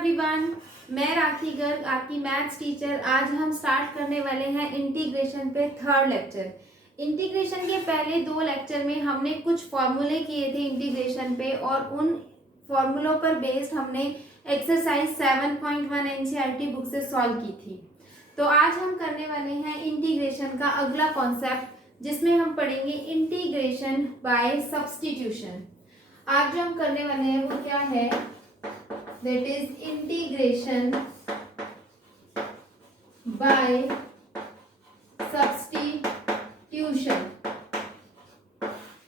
Everyone, मैं राखी गर्ग आपकी maths teacher. आज हम स्टार्ट करने वाले हैं इंटीग्रेशन पे थर्ड लेक्चर। इंटीग्रेशन के पहले दो लेक्चर में हमने कुछ फॉर्मूले किए थे इंटीग्रेशन पे और उन फॉर्मूलों पर बेस्ड हमने एक्सरसाइज 7.1 एनसीईआरटी बुक से सॉल्व की थी। तो आज हम करने वाले हैं इंटीग्रेशन का अगला कॉन्सेप्ट, जिसमें हम पढ़ेंगे इंटीग्रेशन बाय सब्स्टिट्यूशन। आज जो हम करने वाले हैं वो क्या है, that is integration by substitution।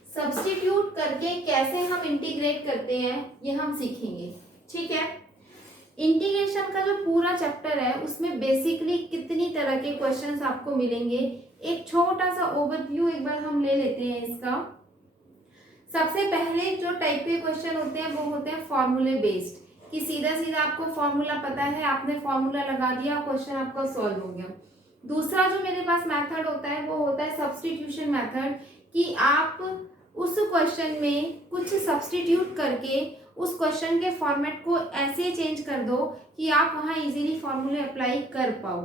Substitute करके कैसे हम इंटीग्रेट करते हैं ये हम सीखेंगे। ठीक है, इंटीग्रेशन का जो पूरा चैप्टर है उसमें बेसिकली कितनी तरह के क्वेश्चंस आपको मिलेंगे, एक छोटा सा ओवरव्यू एक बार हम ले लेते हैं इसका। सबसे पहले जो टाइप के क्वेश्चन होते हैं वो होते हैं फॉर्मूले बेस्ड, कि सीधा सीधा आपको फॉर्मूला पता है, आपने फॉर्मूला लगा दिया, क्वेश्चन आपका सॉल्व हो गया। दूसरा जो मेरे पास मेथड होता है वो होता है सब्स्टिट्यूशन मेथड, कि आप उस क्वेश्चन में कुछ सब्स्टिट्यूट करके उस क्वेश्चन के फॉर्मेट को ऐसे चेंज कर दो कि आप वहाँ इजीली फॉर्मूले अप्लाई कर पाओ।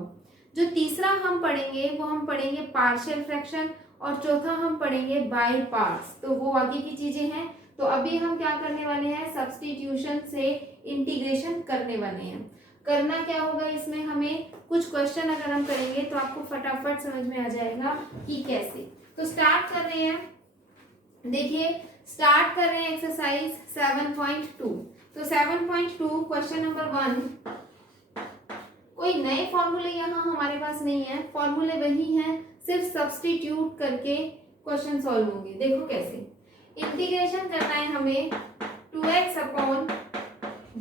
जो तीसरा हम पढ़ेंगे वो हम पढ़ेंगे पार्शियल फ्रैक्शन, और चौथा हम पढ़ेंगे बाय पार्ट्स। तो वो आगे की चीजें हैं। तो अभी हम क्या करने वाले हैं, सब्स्टिट्यूशन से इंटीग्रेशन करने वाले हैं। करना क्या होगा इसमें, हमें कुछ क्वेश्चन अगर हम करेंगे तो आपको फटाफट समझ में आ जाएगा कि कैसे। तो स्टार्ट कर रहे हैं, देखिए स्टार्ट कर रहे हैं एक्सरसाइज 7.2। तो 7.2 क्वेश्चन नंबर 1, कोई नए फॉर्मूले यहाँ हमारे पास नहीं है, फॉर्मूले वही हैं, सिर्फ सब्स्टिट्यूट करके क्वेश्चन सॉल्व होंगे। देखो कैसे इंटीग्रेशन करना है हमें 2x upon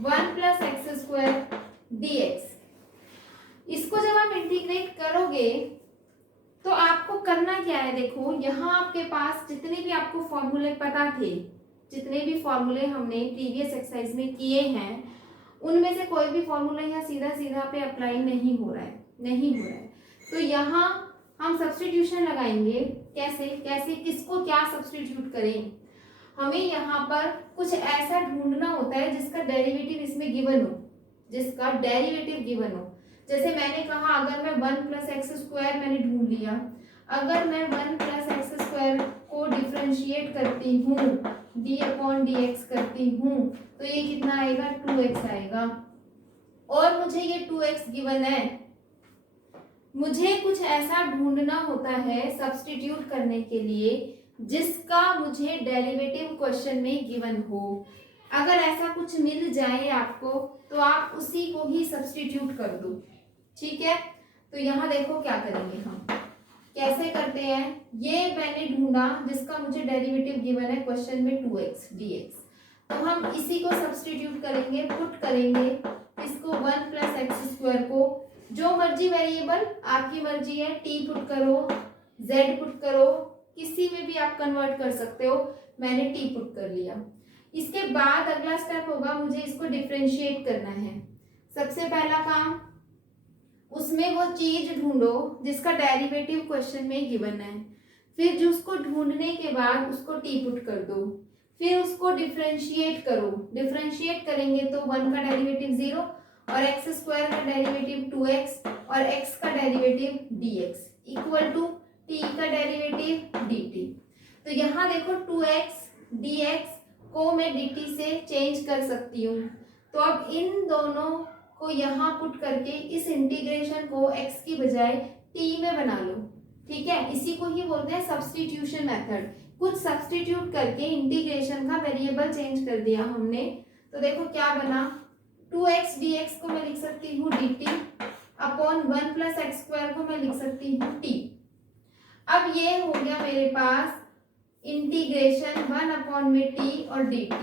1 plus x square dx। इसको जब आप इंटीग्रेट करोगे तो आपको करना क्या है, देखो यहाँ आपके पास जितने भी आपको फॉर्मूले पता थे, जितने भी फॉर्मूले हमने प्रीवियस एक्सरसाइज में किए हैं, उनमें से कोई भी फॉर्मूला यहाँ सीधा सीधा पे अप्लाई नहीं हो रहा है। तो यहाँ हम सब्स्टिट्यूशन लगाएंगे। कैसे कैसे किसको क्या सब्स्टिट्यूट करें, हमें यहाँ पर कुछ ऐसा ढूंढना होता है जिसका डेरिवेटिव इसमें गिवन हो, जैसे मैंने कहा अगर मैं 1 प्लस एक्स स्क्वायर मैंने ढूंढ लिया, अगर मैं 1 प्लस एक्स स्क्वायर को डिफ्रेंशिएट करती हूँ, डी अपॉन डी एक्स करती हूँ, तो ये कितना आएगा, 2x आएगा। और मुझे ये 2x गिवन है, मुझे कुछ ऐसा ढूंढना होता है सब्स्टिट्यूट करने के लिए जिसका मुझे डेरिवेटिव क्वेश्चन में गिवन हो। अगर ऐसा कुछ मिल जाए आपको तो आप उसी को ही सब्स्टिट्यूट कर दो। ठीक है, तो यहाँ देखो क्या करेंगे, हम कैसे करते हैं, ये मैंने ढूंढा जिसका मुझे डेरिवेटिव गिवन है क्वेश्चन में 2x dx, तो हम इसी को सब्स्टिट्यूट करेंगे, पुट करेंगे इसको 1 प्लस एक्स स्क्वायर को, जो मर्जी वेरिएबल आपकी मर्जी है, t पुट करो, z पुट करो, किसी में भी आप कन्वर्ट कर सकते हो, मैंने t पुट कर लिया। इसके बाद अगला स्टेप होगा, मुझे इसको डिफरेंशिएट करना है। सबसे पहला काम, उसमें वो चीज ढूंढो जिसका डेरिवेटिव क्वेश्चन में गिवन है, फिर जो उसको ढूंढने के बाद उसको t पुट कर दो, फिर उसको डिफरेंशिएट करो। डिफरेंशिएट करेंगे तो 1 का डेरिवेटिव 0 और एक्स स्क्वायर का डेरिवेटिव 2x और x का derivative dx equal to t का डेरिवेटिव dt। तो यहाँ देखो 2x dx को मैं dt से चेंज कर सकती हूँ। तो अब इन दोनों को यहाँ पुट करके इस इंटीग्रेशन को x की बजाय t में बना लो। ठीक है, इसी को ही बोलते हैं सब्स्टिट्यूशन मेथड। कुछ सब्स्टिट्यूट करके इंटीग्रेशन का वेरिएबल चेंज कर दिया हमने। तो देखो क्या बना, 2x dx को मैं लिख सकती हूँ dt upon 1 plus x square को मैं लिख सकती हूँ t। अब ये हो गया मेरे पास इंटीग्रेशन 1 अपॉन में t और dt,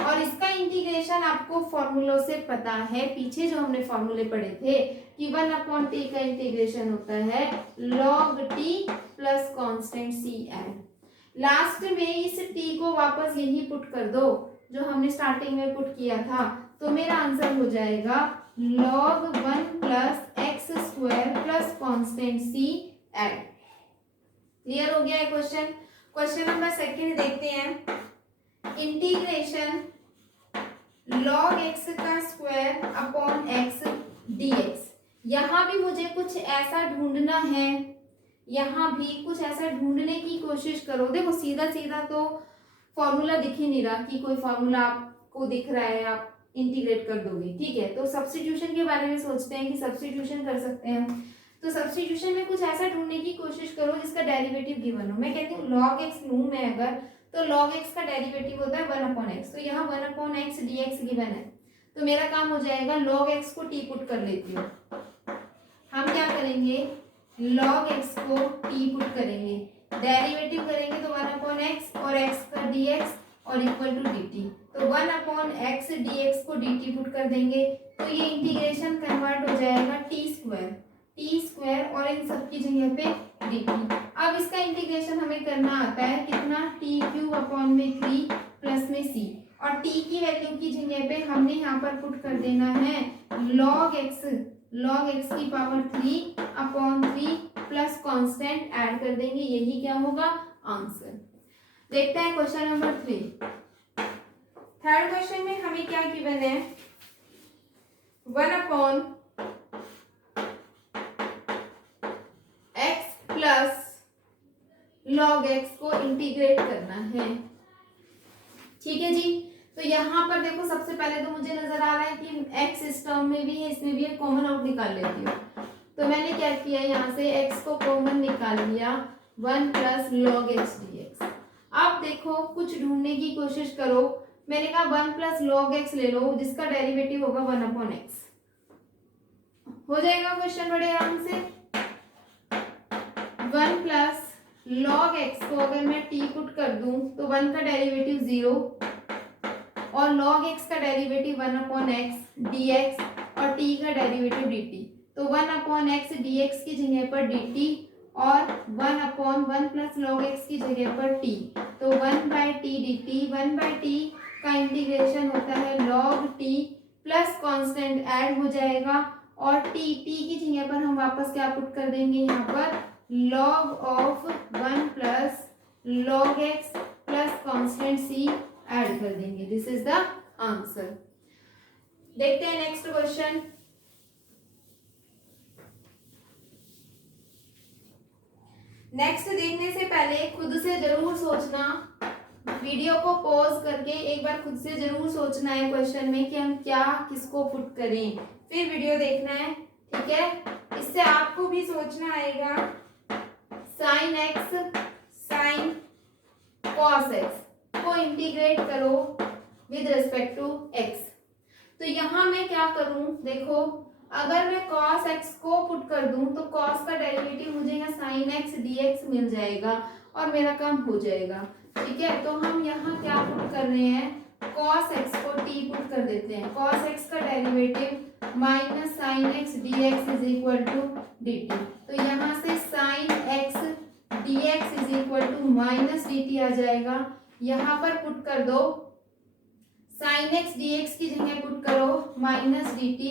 और इसका इंटीग्रेशन आपको फॉर्मूलों से पता है, पीछे जो हमने फॉर्मूले पढ़े थे कि 1 अपॉन t का इंटीग्रेशन होता है log t plus constant cn। Last में इस t को वापस यही पुट कर दो जो हमने स्टार्टिंग में पुट किया था, तो मेरा आंसर हो जाएगा log 1 plus x square plus constant cn। Clear हो गया है क्वेश्चन। क्वेश्चन नंबर सेकंड देखते हैं, इंटीग्रेशन log x का स्क्वायर अपॉन एक्स dx। यहाँ भी मुझे कुछ ऐसा ढूंढना है, यहाँ भी कुछ ऐसा ढूंढने की कोशिश करो। देखो सीधा सीधा तो फॉर्मूला दिख ही नहीं रहा कि कोई फॉर्मूला आपको दिख रहा है, आप इंटीग्रेट कर दोगे, ठीक है। तो सब्स्टिट्यूशन के बारे में सोचते हैं कि सब्स्टिट्यूशन कर सकते हैं। तो सब्स्टिट्यूशन में कुछ ऐसा ढूंढने की कोशिश करो जिसका डेरिवेटिव गिवन हो। मैं कहती हूँ log x लूँ मैं अगर, तो log x का डेरिवेटिव होता है 1/x। तो यहाँ 1/x dx गिवन है, तो मेरा काम हो जाएगा log x को t पुट कर लेती हूँ। हम क्या करेंगे, log x को t पुट करेंगे, डेरिवेटिव करेंगे तो 1/x और x का dx और इक्वल टू dt। तो 1/x dx को dt पुट कर देंगे तो ये इंटीग्रेशन कन्वर्ट हो जाएगा t स्क्वायर और इन सब की जगह पे dt। अब इसका इंटीग्रेशन हमें करना आता है कितना, t³/3 प्लस में c, और t की वैल्यू की जगह पे हमने यहाँ पर पुट कर देना है log x की पावर 3/3 प्लस कांस्टेंट ऐड कर देंगे, यही क्या होगा, आंसर। देखते हैं क्वेश्चन नंबर 3। थर्ड क्वेश्चन में हमें क्या गिवन है, 1/x प्लस log x को इंटीग्रेट करना है, ठीक है जी। तो यहाँ पर देखो सबसे पहले तो मुझे नजर आ रहा है कि x इस टर्म में भी है, इसमें भी है, कॉमन आउट निकाल लेती हूँ। तो मैंने क्या किया, यहाँ से x को कॉमन निकाल लिया, 1 प्लस log x dx। अब देखो कुछ ढूंढने की कोशिश करो, मैंने कहा 1 प्लस log x ले लो जिसका डेरिवेटिव होगा 1/x। हो जाएगा क्वेश्चन बड़े आराम से। 1 प्लस log x को अगर मैं t पुट कर दूं तो 1 का डेरिवेटिव 0 और log x का डेरिवेटिव 1/x dx और t का डेरिवेटिव dt। तो 1/x dx की जगह पर dt और 1/1 प्लस log x की जगह पर t। तो 1/t dt, 1/t का इंटीग्रेशन होता है log t plus constant add हो जाएगा और t की जगह पर हम वापस क्या पुट कर देंगे, यहाँ पर log of 1 plus log x plus constant c add कर देंगे। This is the answer. देखते हैं नेक्स्ट क्वेश्चन। नेक्स्ट देखने से पहले खुद से जरूर सोचना, वीडियो को पॉज करके एक बार खुद से जरूर सोचना है क्वेश्चन में कि हम क्या किसको पुट करें, फिर वीडियो देखना है, ठीक है। इससे आपको भी सोचना आएगा, sin x sin cos x को इंटीग्रेट करो विद रिस्पेक्ट टू x। तो यहाँ मैं क्या करूं, देखो अगर मैं cos x को पुट कर दूं तो cos का डेरिवेटिव मुझे यहाँ sin x dx मिल जाएगा और मेरा काम हो जाएगा, ठीक है। तो हम यहाँ क्या पुट कर रहे हैं, cos x को t पुट कर देते हैं, cos x का derivative minus sin x dx is equal to dt। तो यहाँ से sin x dx is equal to minus dt आ जाएगा, यहाँ पर पुट कर दो sin x dx की जगह पुट करो माइनस dt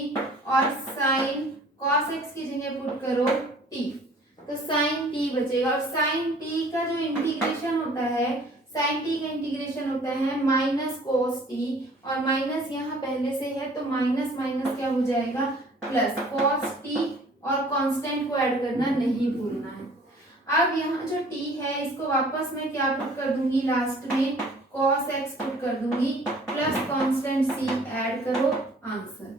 और sin cos x की जगह पुट करो t। तो sin t बचेगा और sin t का जो इंटीग्रेशन होता है, sin t का इंटीग्रेशन होता है माइनस cos t और माइनस यहाँ पहले से है तो माइनस माइनस क्या हो जाएगा प्लस cos t और कांस्टेंट को ऐड करना नहीं भूलना है। अब यहाँ जो t है इसको वापस मैं क्या पुट कर दूंगी, लास्ट में cos x पुट कर दूंगी प्लस कांस्टेंट c ऐड करो, आंसर।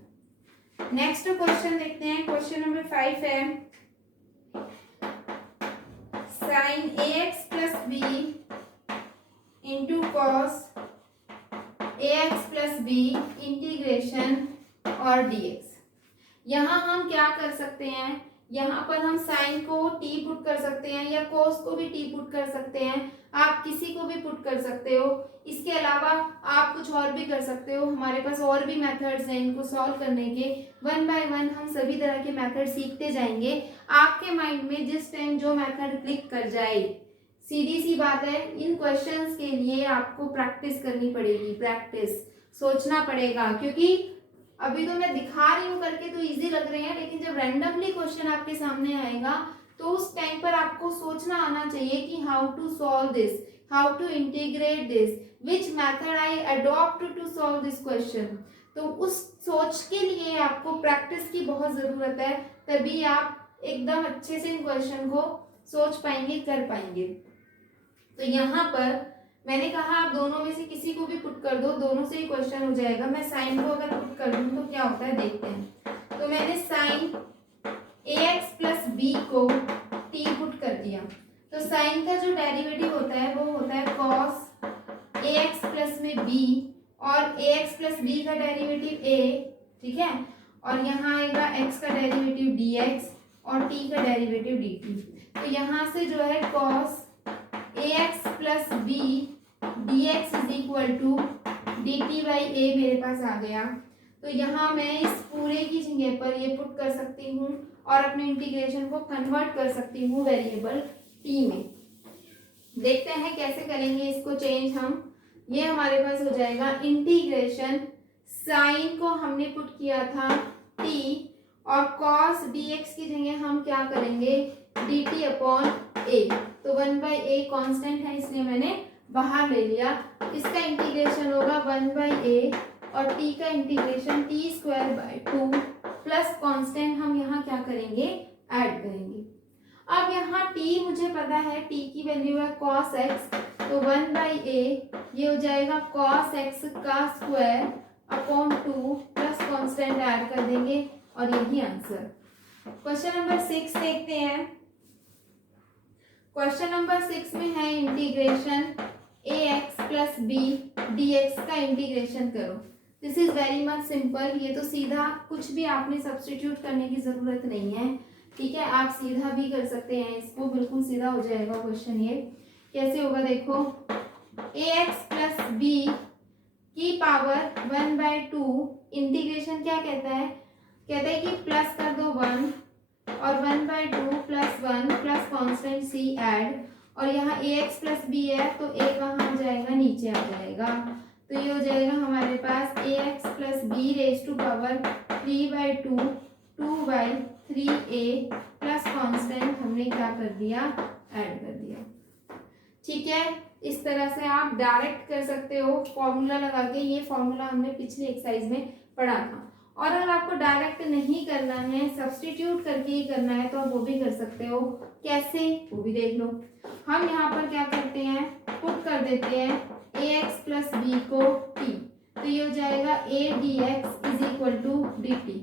नेक्स्ट क्वेश्चन देखते हैं, क्वेश्चन नंबर 5 है sin ax plus b into cos ax plus b integration और dx। यहाँ हम क्या कर सकते हैं, यहाँ पर हम साइन को t पुट कर सकते हैं या cos को भी t पुट कर सकते हैं, आप किसी को भी पुट कर सकते हो। इसके अलावा आप कुछ और भी कर सकते हो, हमारे पास और भी मेथड्स हैं इनको सॉल्व करने के। 1 बाय 1 हम सभी तरह के मेथड सीखते जाएंगे, आपके माइंड में जिस टाइम जो मेथड क्लिक कर जाए। सीधी सी बात है, इन क्वेश्चंस के लिए आपको प्रैक्टिस करनी पड़ेगी, प्रैक्टिस सोचना पड़ेगा, क्योंकि अभी तो मैं दिखा रही हूँ करके तो इजी लग रहे हैं, लेकिन जब रैंडमली क्वेश्चन आपके सामने आएगा तो उस टाइम पर आपको सोचना आना चाहिए कि how to solve this, how to integrate this, which method I adopt to solve this question. तो उस सोच के लिए आपको प्रैक्टिस की बहुत ज़रूरत है, तभी आप एकदम अच्छे से इन क्वेश्चन को सोच पाएंगे, कर पाएंगे। तो यहाँ पर मैंने कहा आप दोनों में से किसी को भी पुट कर दो, दोनों से ही क्वेश्चन हो जाएगा। मैं साइन को अगर पुट कर दूँ तो क्या होता है देखते हैं। तो मैंने साइन ax प्लस बी को t पुट कर दिया, तो साइन का जो डेरिवेटिव होता है वो होता है cos ax प्लस में b, और ax प्लस b का डेरिवेटिव a, ठीक है, और यहाँ आएगा x का डेरिवेटिव dx और t का डेरिवेटिव dt। तो यहाँ से जो है cos ax plus b dx is equal to dt by a मेरे पास आ गया। तो यहाँ मैं इस पूरे की जगह पर ये पुट कर सकती हूँ और अपने इंटीग्रेशन को कन्वर्ट कर सकती हूँ वेरिएबल t में। देखते हैं कैसे करेंगे इसको चेंज हम। ये हमारे पास हो जाएगा इंटीग्रेशन, साइन को हमने पुट किया था t और cos dx की जगह हम क्या करेंगे dt अपॉन a। तो 1/a कांस्टेंट है इसलिए मैंने बाहर ले लिया। इसका इंटीग्रेशन होगा 1/a और t का इंटीग्रेशन t²/2 प्लस कांस्टेंट हम यहाँ क्या करेंगे ऐड करेंगे। अब यहाँ t मुझे पता है, t की वैल्यू है cos x, तो 1/a ये हो जाएगा cos x का square upon 2 plus constant add कर देंगे और यही आंसर। क्वेश्चन नंबर 6 देखते हैं। क्वेश्चन नंबर 6 में है integration ax plus b dx का इंटीग्रेशन करो। This is very much simple. ये तो सीधा, कुछ भी आपने सब्स्टिट्यूट करने की जरूरत नहीं है, ठीक है, आप सीधा भी कर सकते हैं इसको, बिल्कुल सीधा हो जाएगा क्वेश्चन। ये कैसे होगा देखो, ax प्लस b की पावर 1/2 इंटीग्रेशन क्या कहता है, कहता है कि प्लस कर दो 1 और 1/2 plus 1 plus constant c add, और यहाँ ax प्लस b है तो a कहाँ आ जाएगा, नीचे आ जाएगा। तो ये हो जाएगा हमारे पास ax plus b raise to power 3/2 2/3a plus constant हमने क्या कर दिया, ऐड कर दिया। ठीक है, इस तरह से आप डायरेक्ट कर सकते हो फॉर्मूला लगा के। ये फॉर्मूला हमने पिछली एक्सरसाइज में पढ़ा था। और अगर आपको डायरेक्ट नहीं करना है, सब्स्टिट्यूट करके ही करना है, तो आप वो भी कर सकते हो। कैसे, वो भी देख लो। हम यहाँ पर क्या करते हैं, पुट कर देते हैं ax प्लस b को t, तो ये हो जाएगा a dx is equal to dt।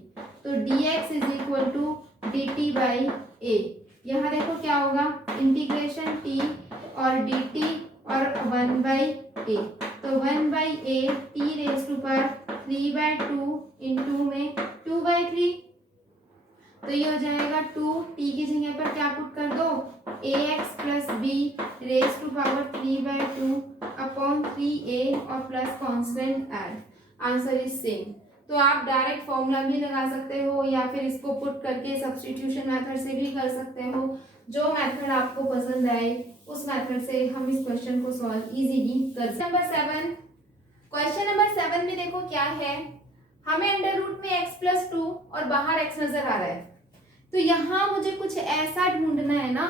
तो dx is equal to dt by a। यहाँ देखो क्या होगा, इंटीग्रेशन t और dt और 1/a, तो 1/a t raise to power 3/2 इंटू में 2/3, तो ये हो जाएगा 2, t की जगह पर क्या पुट कर दो, ax plus b raise to power 3/2 upon 3a और plus constant add. Answer is same. तो आप डायरेक्ट फॉर्मूला भी लगा सकते हो या फिर इसको पुट करके सब्स्टिट्यूशन मेथड से भी कर सकते हो। जो मेथड आपको पसंद आए उस मेथड से हम इस क्वेश्चन को सॉल्व इजीली कर सकते हैं। नंबर 7, क्वेश्चन नंबर 7 में देखो क्या है, हमें अंडर रूट में x प्लस 2 और बाहर x नजर आ रहा है। तो यहाँ मुझे कुछ ऐसा ढूंढना है ना,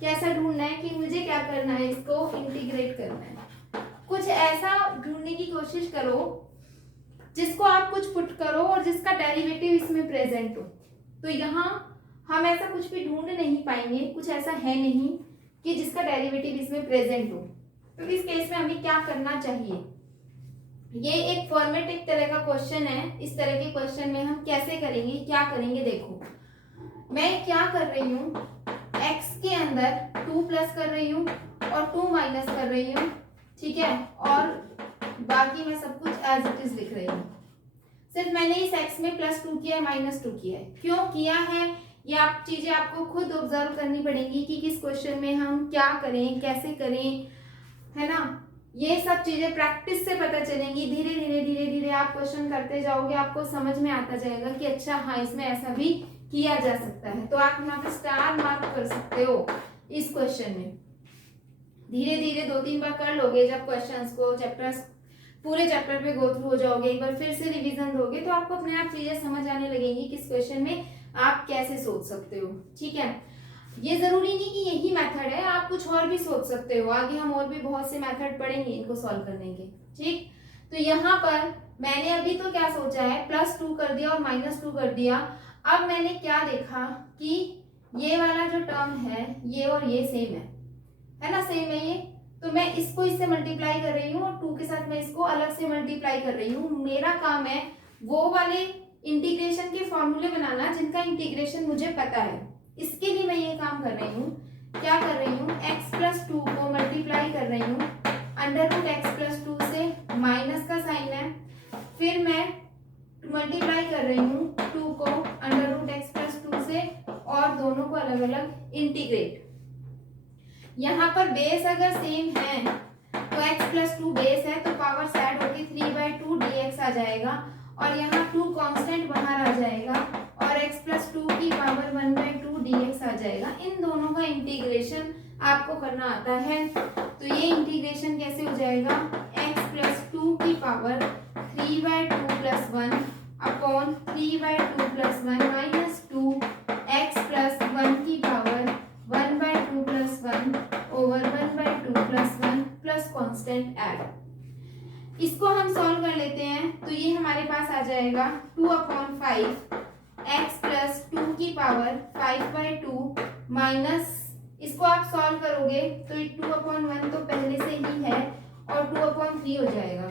कैसा ढूंढना है कि मुझे क्या करना है, इसको इंटीग्रेट करना है। कुछ ऐसा ढूंढने की कोशिश करो जिसको आप कुछ पुट करो और जिसका डेरिवेटिव इसमें प्रेजेंट हो। तो यहाँ हम ऐसा कुछ भी ढूंढ नहीं पाएंगे, कुछ ऐसा है नहीं कि जिसका डेरिवेटिव इसमें प्रेजेंट हो। तो इस केस में हमें क्या करना चाहिए, ये एक फॉर्मेट एक तरह का क्वेश्चन है। इस तरह के क्वेश्चन में हम कैसे करेंगे, क्या करेंगे, देखो मैं क्या कर रही हूँ, x के अंदर 2 प्लस कर रही हूँ और 2 माइनस कर रही हूँ, ठीक है, और बाकी मैं सब कुछ एज इट इज लिख रही हूँ। सिर्फ मैंने इस x में +2 किया है, -2 किया है। क्यों किया है, ये आप चीजें आपको खुद ऑब्जर्व करनी पड़ेंगी कि किस क्वेश्चन में हम क्या करें, कैसे करें, है ना। ये सब चीजें प्रैक्टिस से पता चलेंगी। धीरे धीरे आप क्वेश्चन करते जाओगे, आपको समझ में आता जाएगा कि अच्छा हाँ इसमें ऐसा भी किया जा सकता है। तो आप यहाँ पे स्टार मार्क कर सकते हो इस क्वेश्चन में। धीरे धीरे 2-3 बार कर लोगे, जब क्वेश्चंस को चैप्टर्स पूरे चैप्टर पे गो थ्रू हो जाओगे, एक बार फिर से रिवीजन दोगे, तो आपको अपने आप चीजें समझ आने लगेंगी किस क्वेश्चन में आप कैसे सोच सकते हो। ठीक है, ये जरूरी नहीं कि यही मेथड है, आप कुछ और भी सोच सकते हो। आगे हम और भी बहुत से मेथड पढ़ेंगे इनको सॉल्व करने के। ठीक, तो यहाँ पर मैंने अभी तो क्या सोचा है, +2 कर दिया और -2 कर दिया। अब मैंने क्या देखा कि ये वाला जो टर्म है ये और ये सेम है ना, सेम है ये, तो मैं इसको इससे मल्टीप्लाई कर रही हूँ और 2 के साथ मैं इसको अलग से मल्टीप्लाई कर रही हूँ। मेरा काम है वो वाले इंटीग्रेशन के फॉर्मूले बनाना जिनका इंटीग्रेशन मुझे पता है। इसके लिए मैं ये काम कर रही हूँ, क्या कर रही हूँ, x+2 को मल्टीप्लाई कर रही हूँ √x+2 से, माइनस का साइन है, फिर मैं मल्टीप्लाई कर रही हूँ 2 को √x+2 से और दोनों को अलग अलग इंटीग्रेट। यहाँ पर बेस अगर सेम है तो x+2 बेस है तो पावर ऐड होगी 3/2 dx आ जाएगा और यहाँ 2 कांस्टेंट बाहर आ जाएगा और x+2 की पावर 1/2 dx आ जाएगा। इन दोनों का इंटीग्रेशन आपको करना आता है, तो ये इंटीग्रेशन कैसे हो जाएगा, x+2 की पावर 3/2 + 1 अपॉन 3/2 + 1 माइनस 2 x+1 की power 1/2 + 1 over 1/2 + 1 plus constant add. इसको हम सॉल्व कर लेते हैं तो ये हमारे पास आ जाएगा 2/5 x+2 की पावर 5/2 माइनस, इसको आप सॉल्व करोगे तो 2/1 तो पहले से ही है और 2/3 हो जाएगा,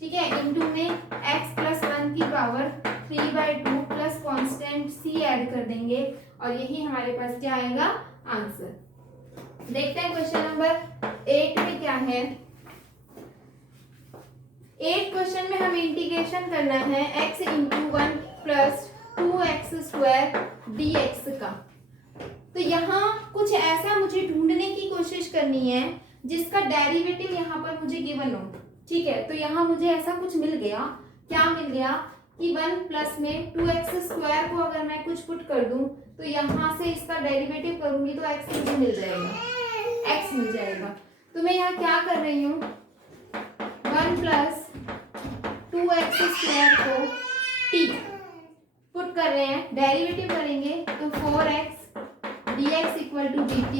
ठीक है, इनटू में x+1 की power 3/2 plus constant c add कर देंगे और यही हमारे पास क्या आएगा, आंसर। देखते हैं क्वेश्चन नंबर 8 में क्या है। 8 क्वेश्चन में हमें इंटीग्रेशन करना है x × 1 + 2x² dx का। तो यहाँ कुछ ऐसा मुझे ढूंढने की कोशिश करनी है जिसका डेरिवेटिव यहाँ पर मुझे गिवन हो, ठीक है। तो यहाँ मुझे ऐसा कुछ मिल गया, क्या मिल गया कि 1 प्लस में 2x² को अगर मैं कुछ पुट कर दूं तो यहाँ से इसका डेरिवेटिव करूंगी तो x मुझे मिल जाएगा, x मिल जाएगा। तो मैं यहाँ क्या कर रही हूँ, 1 + 2x² को t पुट कर रहे हैं, डेरिवेटिव करेंगे तो 4x dx = dt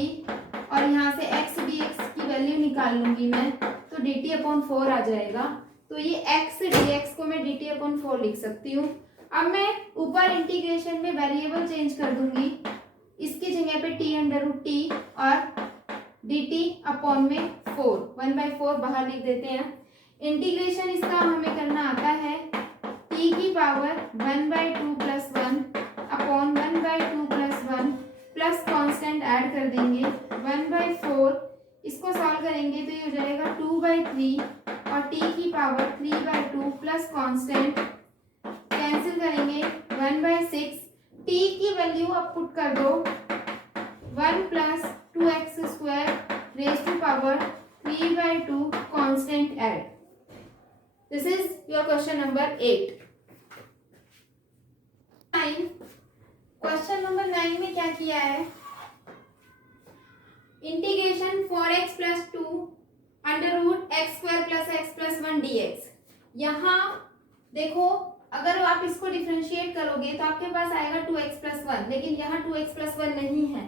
और यहाँ से x dx की वैल्यू निकाल लूंगी मैं तो dt/4 आ जाएगा। तो ये x dx को मैं dt/4 लिख सकती हूँ। अब मैं ऊपर इंटीग्रेशन में वेरिएबल चेंज कर दूंगी, इसकी जगह पे t√t और dt/4 1/4 बाहर लिख देते हैं। इंटीग्रेशन इसका हमें करना आता है t की power 1/2 + 1 upon 1/2 + 1 plus constant add कर देंगे 1/4, इसको सॉल्व करेंगे तो ये हो जाएगा 2/3 और t की पावर 3/2 प्लस कांस्टेंट कैंसिल करेंगे 1/6, t की वैल्यू अब पुट कर दो 1 + 2x² raise to power 3/2 constant add. This is your question number 8। Question number 9 में क्या किया है, integration 4x + 2 √x² + x + 1 dx। यहाँ देखो अगर आप इसको डिफरेंशिएट करोगे तो आपके पास आएगा 2x + 1, लेकिन यहाँ 2x + 1 नहीं है।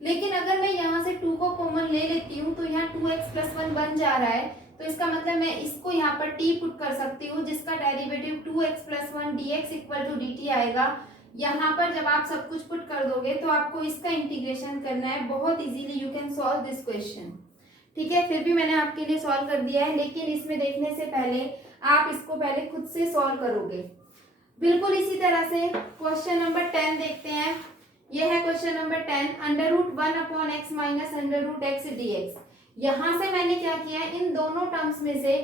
लेकिन अगर मैं यहाँ से 2 को कॉमन ले लेती हूँ तो यहाँ 2x + 1 बन जा रहा है, तो इसका मतलब मैं इसको यहाँ पर t पुट कर सकती हूँ जिसका डेरिवेटिव 2x + 1 dx = dt आएगा। यहाँ पर जब आप सब कुछ पुट कर दोगे तो आपको इसका इंटीग्रेशन करना है, बहुत easily you can solve this question, ठीक है। फिर भी मैंने आपके लिए सॉल्व कर दिया है, लेकिन इसमें देखने से पहले आप इसको पहले खुद से सॉल्व करोगे। बिल्कुल इसी तरह से क्वेश्चन नंबर 10 देखते हैं। यह है question number 10, √1/x - √x dx। यहाँ से मैंने क्या किया, इन दोनों टर्म्स में से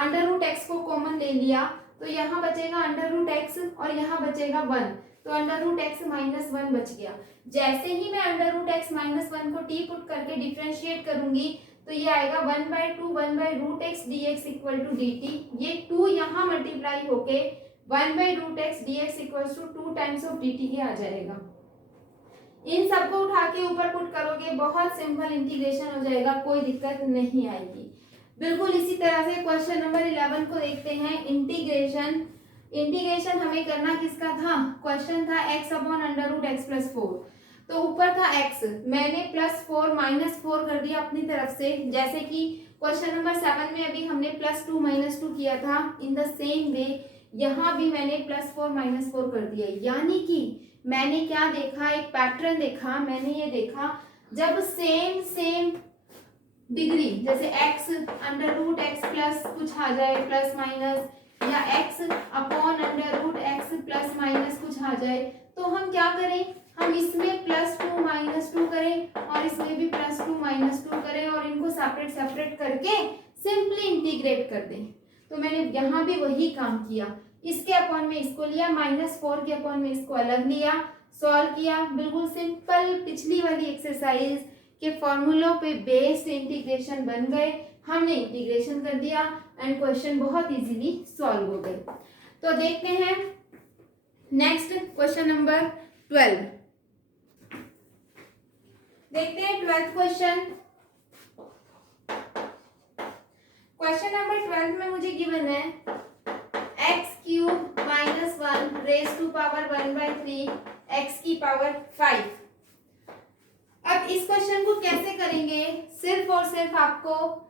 √x को कॉमन ले लिया तो यहाँ बचेगा √x और यहाँ बचेगा 1, तो √x - 1 बच गया। जैसे ही मैं √x - 1 को t पुट करके डिफरेंशिएट करूंगी तो ये आएगा 1/2 1/√x dx = dt। ये 2 यहाँ मल्टीप्लाई होके 1/√x dx = 2 times of dt ही आ जाएगा। इन सबको उठा के ऊपर पुट करोगे, बहुत सिंपल इंटीग्रेशन हो जाएगा, कोई दिक्कत नहीं आएगी। बिल्कुल इसी तरह से क्वेश्चन नंबर 11 को देखते हैं। इंटीग्रेशन हमें करना किसका था, क्वेश्चन था x/√x + 4। तो ऊपर था x, मैंने +4 -4 कर दिया अपनी तरफ से, जैसे कि क्वेश्चन नंबर 7 में अभी हमने +2 -2 किया था। इन द सेम वे यहाँ भी मैंने +4 -4 कर दिया। यानी कि मैंने क्या देखा, एक पैटर्न देखा। मैंने ये देखा जब सेम डिग्री, जैसे x √x प्लस कुछ आ जाए प्लस माइनस, या x upon √x plus minus कुछ आ जाए, तो हम क्या करें, हम इसमें +2 -2 करें और इसमें भी +2 -2 करें और इनको सेपरेट करके सिंपली इंटीग्रेट कर दें। तो मैंने यहाँ भी वही काम किया, इसके अपॉन में इसको लिया, -4 के अपॉन में इसको अलग लिया, सॉल्व किया। बिल्कुल सिंपल पिछली वाली एक्सरसाइज के फॉर्मूलों पे बेस्ड इंटीग्रेशन बन गए। हमने इंटीग्रेशन कर दिया एंड क्वेश्चन बहुत इजीली सॉल्व हो गए। तो देखते हैं नेक्स्ट क्वेश्चन नंबर 12। देखते हैं 12th क्वेश्चन। क्वेश्चन नंबर 12 में मुझे गिवन है x³ -1 raise to power 1/3 x की पावर 5। अब इस क्वेश्चन को कैसे करेंगे, सिर्फ और सिर्फ आपको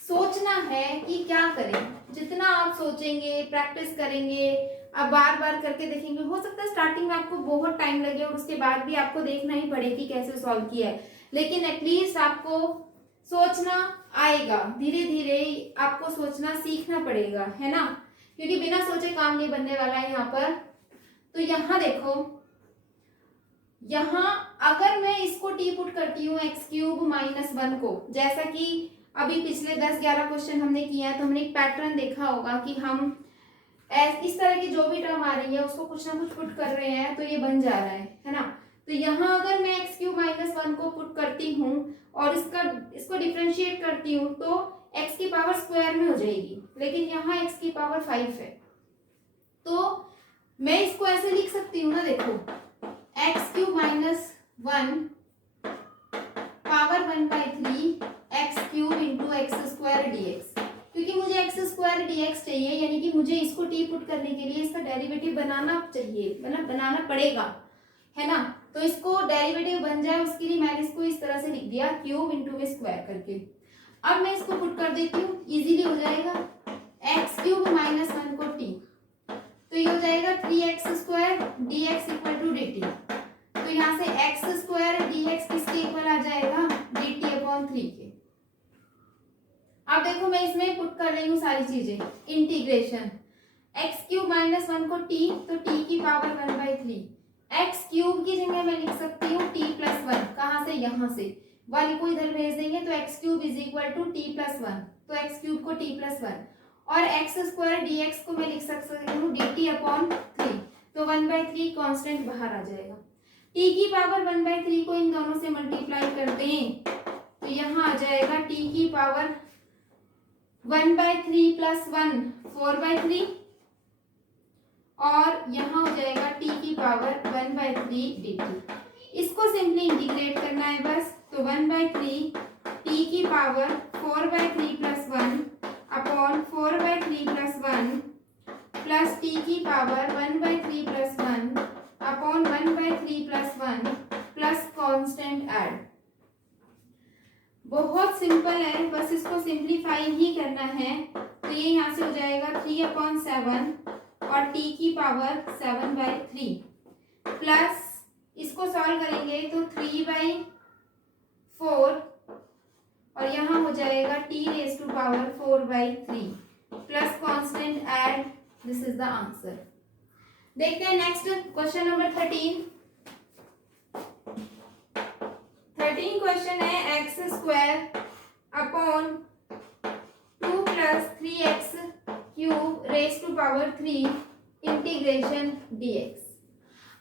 सोचना है कि क्या करें। जितना आप सोचेंगे, प्रैक्टिस करेंगे, अब बार बार करके देखेंगे, हो सकता है स्टार्टिंग में आपको बहुत टाइम लगे और उसके बाद भी आपको देखना ही पड़े कि कैसे सॉल्व किया है, लेकिन एटलीस्ट आपको सोचना आएगा। धीरे धीरे आपको सोचना सीखना पड़ेगा, है ना, क्योंकि बिना सोचे काम नहीं बनने वाला है यहाँ पर। तो यहाँ देखो, यहाँ अगर मैं इसको टी पुट करती हूँ x³ -1 को, जैसा कि अभी पिछले 10-11 क्वेश्चन हमने किया है, तो हमने एक पैटर्न देखा होगा कि हम इस तरह की जो भी टर्म आ रही है उसको कुछ ना कुछ पुट कर रहे हैं, तो ये बन जा रहा है ना। तो यहाँ अगर मैं x³ -1 को पुट करती हूँ और इसको डिफरेंशिएट करती हूँ तो x की पावर स्क्वायर में हो जाएगी, लेकिन यहाँ x की पावर 5 है, तो मैं इसको ऐसे लिख सकती हूँ ना, देखो x³ -1 power 1/3 x³ into x² dx, क्योंकि मुझे x² dx चाहिए, यानी कि मुझे इसको टी पुट करने के लिए इसका डेरिवेटिव बनाना चाहिए, मतलब बनाना पड़ेगा, है ना। तो इसको डेरिवेटिव बन जाए उसके लिए मैंने इसको इस तरह से लिख दिया, क्यूब इंटू में स्क्वायर करके। अब मैं इसको पुट कर देती हूँ, इजीली हो जाएगा। x³ -1 को t, तो ये हो जाएगा 3x² dx equal to dt। तो यहाँ से x² dx किसके इक्वल आ जाएगा, dt/3 के। अब देखो मैं इसमें पुट कर रही हूँ सारी चीजें, इंटीग्रेशन x³ -1 को t, तो t की पावर 1/3, x³ की जगह मैं लिख सकती हूँ t+1, कहाँ से, यहाँ से 1 को इधर भेज देंगे तो x³ = t+1, तो x³ को t+1, और x² dx को मैं लिख सकती हूँ dt/3, तो 1/3 कांस्टेंट बाहर आ जाएगा। t की पावर 1/3 को इन दोनों से मल्टीप्लाई करते हैं तो यहाँ आ जाएगा t की पावर 1/3 + 1 4/3, और यहाँ हो जाएगा t की पावर 1/3 dt। इसको सिंपली इंटीग्रेट करना है बस, तो 1/3 t की पावर 4/3 + 1 अपॉन 4/3 + 1 प्लस t की power 1/3 + 1 upon 1/3 + 1 plus constant add. बहुत सिंपल है, बस इसको सिंप्लीफाई ही करना है। तो ये यहाँ से हो जाएगा 3/7 और t की पावर 7/3 प्लस इसको सॉल्व करेंगे तो 3/4 और यहाँ हो जाएगा t⁴ 4/3 plus constant add. This is the answer. देखते हैं नेक्स्ट क्वेश्चन नंबर 13 क्वेश्चन है x² upon 2 + 3x³ raise to power 3 integration dx।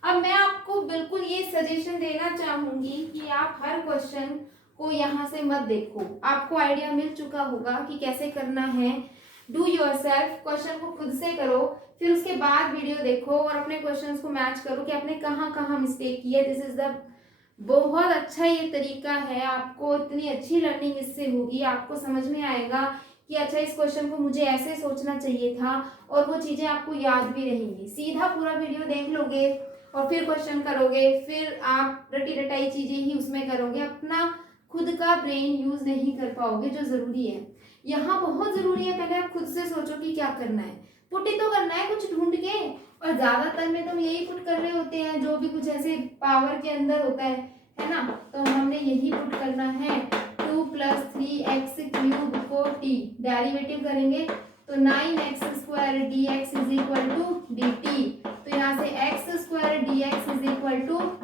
अब मैं आपको बिल्कुल ये सजेशन देना चाहूंगी कि आप हर क्वेश्चन को यहाँ से मत देखो, आपको आइडिया मिल चुका होगा कि कैसे करना है। डू योरसेल्फ, क्वेश्चन को खुद से करो, फिर उसके बाद वीडियो देखो और अपने क्वेश्चंस को मैच करो कि आपने कहाँ कहाँ मिस्टेक की है। दिस इज द बहुत अच्छा ये तरीका है, आपको इतनी अच्छी लर्निंग इससे होगी, आपको समझ में आएगा कि अच्छा इस क्वेश्चन को मुझे ऐसे सोचना चाहिए था, और वो चीज़ें आपको याद भी रहेंगी। सीधा पूरा वीडियो देख लोगे और फिर क्वेश्चन करोगे, फिर आप रटी रटाई चीजें ही उसमें करोगे, अपना खुद का ब्रेन यूज नहीं कर पाओगे जो जरूरी है। यहाँ बहुत जरूरी है पहले आप खुद से सोचो कि क्या करना है, पुट ही तो करना है कुछ ढूंढ के। और ज्यादातर में तुम यही पुट कर रहे होते हैं जो भी कुछ ऐसे पावर के अंदर होता है ना। तो हमने यही पुट करना है, 2 + 3x³ को t डेरिवेटिव करेंगे तो 9x² dx = dt। तो यहाँ से x² dx =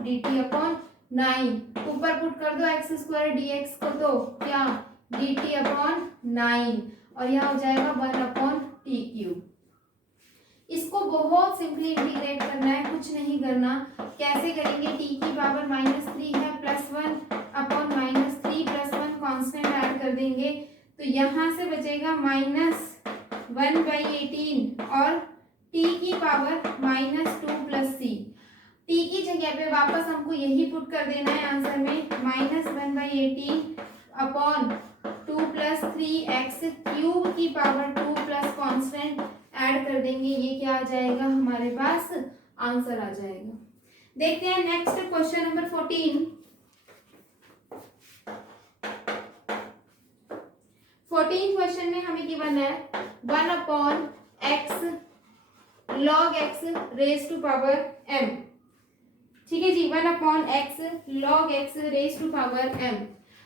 dt/9, ऊपर पुट कर दो x² dx को तो क्या dt/9, और यहाँ हो जाएगा 1/t³। इसको बहुत सिंपली इंटीग्रेट करना है, कुछ नहीं करना। कैसे करेंगे, t की पावर -3 है, +1/-3 +1 कांस्टेंट ऐड कर देंगे तो यहाँ से बचेगा -1/18 और t की पावर -2 + c। t की जगह पे वापस हमको यही पुट कर देना है आंसर में, -1/18/2 + 3x³ की पावर 2 प्लस कांस्टेंट ऐड कर देंगे। ये क्या आ जाएगा हमारे पास, आंसर आ जाएगा। देखते हैं नेक्स्ट क्वेश्चन नंबर 14। 14 क्वेश्चन में हमें गिवन है 1/x log x raised to power m। ठीक है जी, 1/x log x raised to power m।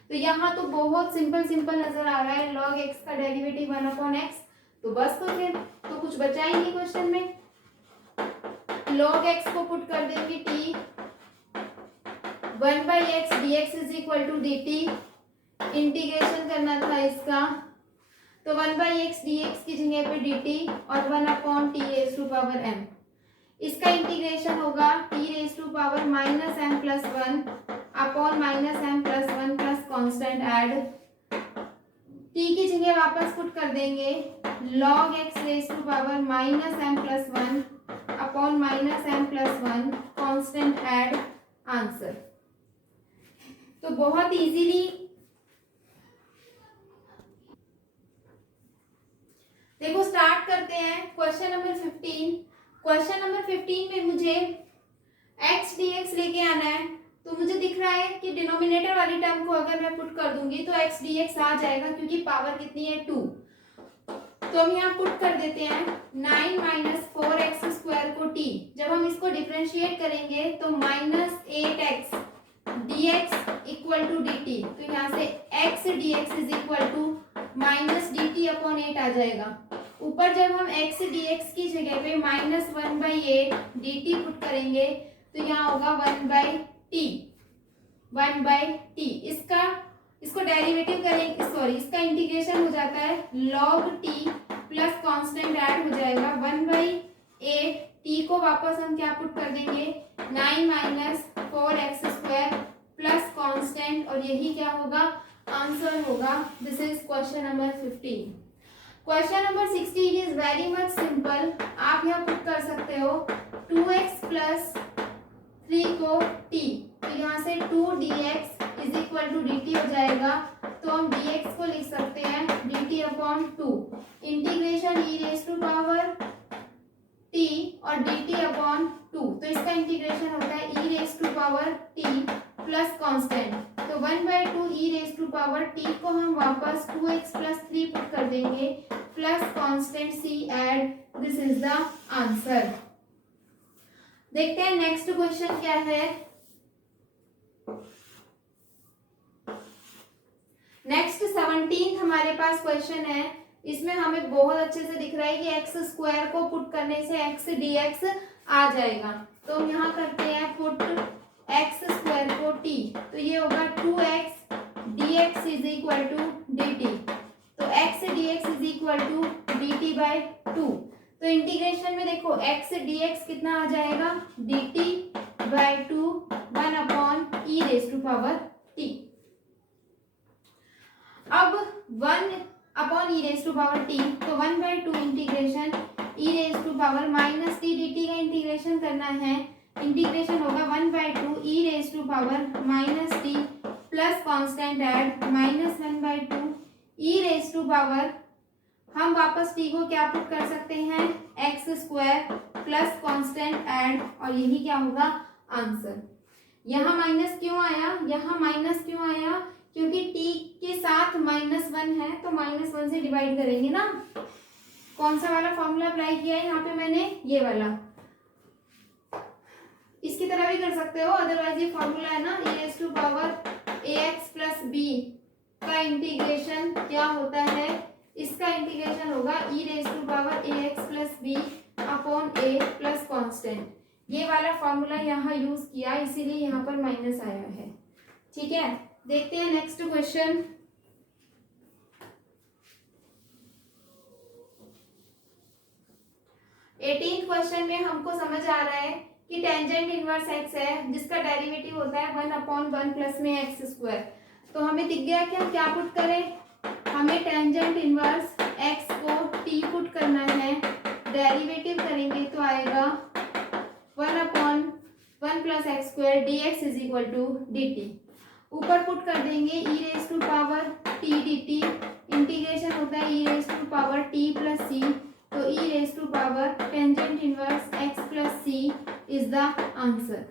तो यहाँ तो बहुत सिंपल नजर आ रहा है, log x का डेरिवेटिव 1/x, तो बस तो फिर तो कुछ बचा ही नहीं क्वेश्चन में। log x को पुट कर देंगे t, 1/x dx = dt, integration करना था इसका तो 1/x dx की जगह पे dt और 1/t⁻m। इसका इंटीग्रेशन होगा t⁻m+1 (-m+1) plus constant add, t की जगह वापस पुट कर देंगे log x (-m+1) (-m+1) constant add, answer. तो बहुत इजीली देखो स्टार्ट करते हैं क्वेश्चन नंबर 15। क्वेश्चन नंबर 15 में मुझे x dx लेके आना है। तो मुझे दिख रहा है कि डिनोमिनेटर वाली टर्म को अगर मैं पुट कर दूंगी तो x dx आ जाएगा क्योंकि पावर कितनी है 2। तो हम यहाँ पुट कर देते हैं 9 - 4x² को t। जब हम इसको डिफरेंशिएट करेंगे तो -8x dx = dt। तो यहाँ से x dx = -dt/8 आ जाएगा। ऊपर जब हम x dx की जगह पे -1/8 dt पुट करेंगे तो यहाँ होगा 1/t। इसको डेरिवेटिव करेंगे, सॉरी इसका इंटीग्रेशन हो जाता है log t plus constant add हो जाएगा 1/8। t को वापस हम क्या पुट कर देंगे 9 - 4x² प्लस कांस्टेंट, और यही क्या होगा आंसर होगा। This is question number 15। Question number 16 is very much simple. आप यहाँ पुट कर सकते हो 2x + 3 को t, तो यहाँ से 2 dx = dt हो जाएगा। तो हम dx को लिख सकते हैं dt/2, इंटीग्रेशन e⁻t और dt/2। तो इसका इंटीग्रेशन होता है e⁻t प्लस कांस्टेंट। तो 1/2 e⁻t को हम वापस 2x + 3 पुट कर देंगे plus constant c add, this is the answer. देखते हैं नेक्स्ट क्वेश्चन क्या है। नेक्स्ट 17 हमारे पास क्वेश्चन है। इसमें हमें बहुत अच्छे से दिख रहा है कि x² को पुट करने से x dx आ जाएगा। तो हम यहाँ करते हैं पुट x² को t, तो ये होगा 2x dx = dt। तो x dx = dt/2। तो इंटीग्रेशन में देखो x dx कितना आ जाएगा dt/2 1/e⁻t। अब 1/e⁻t, तो 1/2 इंटीग्रेशन e⁻t dt का इंटीग्रेशन करना है। इंटीग्रेशन होगा 1/2 e⁻t plus constant add -1/2 e⁻, हम वापस t को क्या पुट कर सकते हैं x² प्लस कांस्टेंट ऐड, और यही क्या होगा आंसर। यहाँ माइनस क्यों आया, यहाँ माइनस क्यों आया, क्योंकि t के साथ -1 है तो -1 से डिवाइड करेंगे ना। कौन सा वाला फॉर्मूला अप्लाई किया है यहाँ पे मैंने, ये वाला। इसकी तरह भी कर सकते हो, अदरवाइज ये फॉर्मूला है ना, e⁻ax + b का इंटीग्रेशन क्या होता है, इसका इंटीग्रेशन होगा e⁻ax + b upon a plus constant. ये वाला फॉर्मूला यहाँ यूज किया, इसीलिए यहाँ पर माइनस आया है। ठीक है, देखते हैं नेक्स्ट क्वेश्चन। क्वेश्चन में हमको समझ आ रहा है कि टेंजेंट इनवर्स x है जिसका डेरिवेटिव होता है 1/1 प्लस में x²। तो हमें दिख गया कि हम क्या पुट करें, हमें टेंजेंट इनवर्स x को t पुट करना है, डेरिवेटिव करेंगे तो आएगा 1/1 प्लस x² dx = dt। ऊपर पुट कर देंगे e⁻t dt, इंटीग्रेशन होता है e⁻t + c, तो e⁻ tangent inverse x + c is the answer.